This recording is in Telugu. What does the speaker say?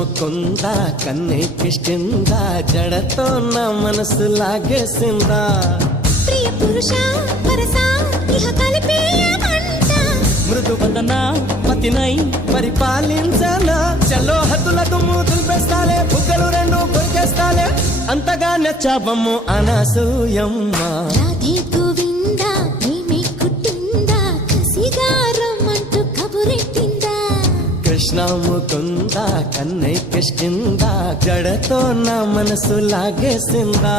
ముకుంద కన్నెక్కిష్టింద జడతో నా మనసు లాగేసిందా ప్రియ పురుష వరస ఇహ కలిపేయమంట మృదు వదన పతినై పరిపాలించనా చలో హద్దుల దుమ్ము దులిపేస్తాలే బుగ్గలు రెండు కొరికేస్తాలే అంతగా నచ్చావమ్ము అనసూయమ్మ రాధే గోవింద ప్రేమే కుట్టిందా కసిగా రమ్మంటూ కబురెట్టిందా కృష్ణ ముకుంద కన్నెక్కిష్టింద జడతో నా మనసు లాగేసిందా